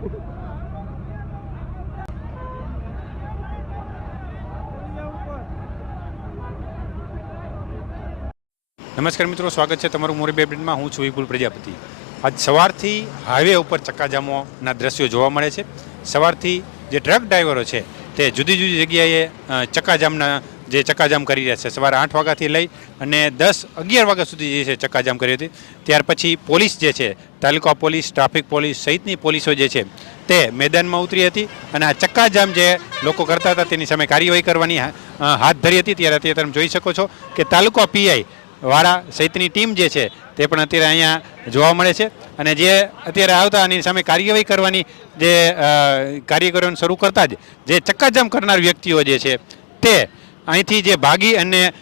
નમસ્કાર મિત્રો, સ્વાગત છે તમારું મોરબી અપડેટમાં. હું છું વિપુલ પ્રજાપતિ. આજ સવારથી હાઈવે ઉપર ચક્કાજામોના દ્રશ્યો જોવા મળે છે. સવારથી જે ટ્રક ડ્રાઈવરો છે, તે જુદી જુદી જગ્યાએ ચક્કાજામના જે ચક્કાજામ કરી રહ્યા છે. સવારે આઠ વાગ્યાથી લઈ અને દસ અગિયાર વાગ્યા સુધી જે છે ચક્કાજામ કરી હતી. ત્યાર પછી પોલીસ જે છે તાલુકા પોલીસ ટ્રાફિક પોલીસ સહિતની પોલીસો જે છે તે મેદાનમાં ઉતરી હતી અને આ ચક્કાજામ જે લોકો કરતા હતા તેની સામે કાર્યવાહી કરવાની હાથ ધરી હતી. ત્યારે અત્યારે તમે જોઈ શકો છો કે તાલુકા પીઆઈ વાળા સહિતની ટીમ જે છે તે પણ અત્યારે અહીંયા જોવા મળે છે અને જે અત્યારે આવતા એની સામે કાર્યવાહી કરવાની જે અ, કાર્ય કરવાનું શરૂ કરતા જ જે ચક્કાજામ કરનાર વ્યક્તિઓ જે છે તે અહીંથી જે ભાગી અને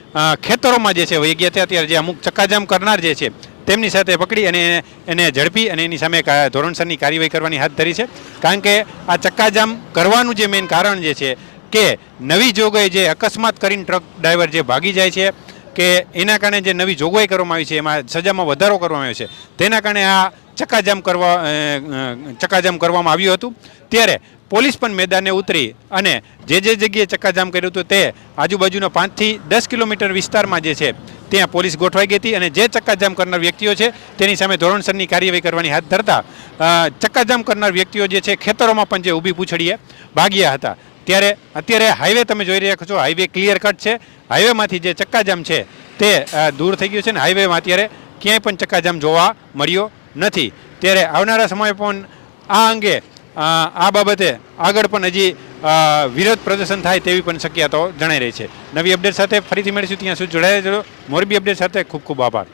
ખેતરોમાં જે છે વહી ગયા છે, અત્યારે જે અમુક ચક્કાજામ કરનાર જે છે, તેમની સાથે પકડી અને એને- ઝડપી અને એની સામે ધોરણસરની કાર્યવાહી કરવાની હાથ ધરી છે. કારણ કે આ ચક્કાજામ કરવાનું જે મેઇન કારણ જે છે કે નવી જોગાઈ જે અકસ્માત કરીને ટ્રક ડ્રાઈવર જે ભાગી જાય છે કે એના કારણે જે નવી જોગવાઈ કરવામાં આવી છે, એમાં સજામાં વધારો કરવામાં આવ્યો છે, તેના કારણે આ ચક્કાજામ કરવા ચક્કાજામ કરવામાં આવ્યું હતું. ત્યારે પોલીસ પણ મેદાને ઉતરી અને જે જે જગ્યાએ ચક્કાજામ કર્યું હતું તે આજુબાજુના પાંચથી દસ કિલોમીટર વિસ્તારમાં જે છે, ત્યાં પોલીસ ગોઠવાઈ ગઈ હતી અને જે ચક્કાજામ કરનાર વ્યક્તિઓ છે, તેની સામે ધોરણસરની કાર્યવાહી કરવાની હાથ ધરતા ચક્કાજામ કરનાર વ્યક્તિઓ જે છે, ખેતરોમાં પણ જે ઊભી પૂછડીએ ભાગ્યા હતા. ત્યારે અત્યારે હાઈવે તમે જોઈ રહ્યા છો હાઈવે ક્લિયર કટ છે. હાઈવેમાંથી જે ચક્કાજામ છે તે દૂર થઈ ગયું છે ને હાઈવેમાં અત્યારે ક્યાંય પણ ચક્કાજામ જોવા મળ્યો નથી. ત્યારે આવનારા સમય પણ આ અંગે આ બાબતે આગળ પણ હજી વિરોધ પ્રદર્શન થાય તેવી પણ શક્યતાઓ જણાઈ રહી છે. નવી અપડેટ સાથે ફરીથી મળીશું. ત્યાં સુધી જોડાયા છો મોરબી અપડેટ સાથે ખૂબ ખૂબ આભાર.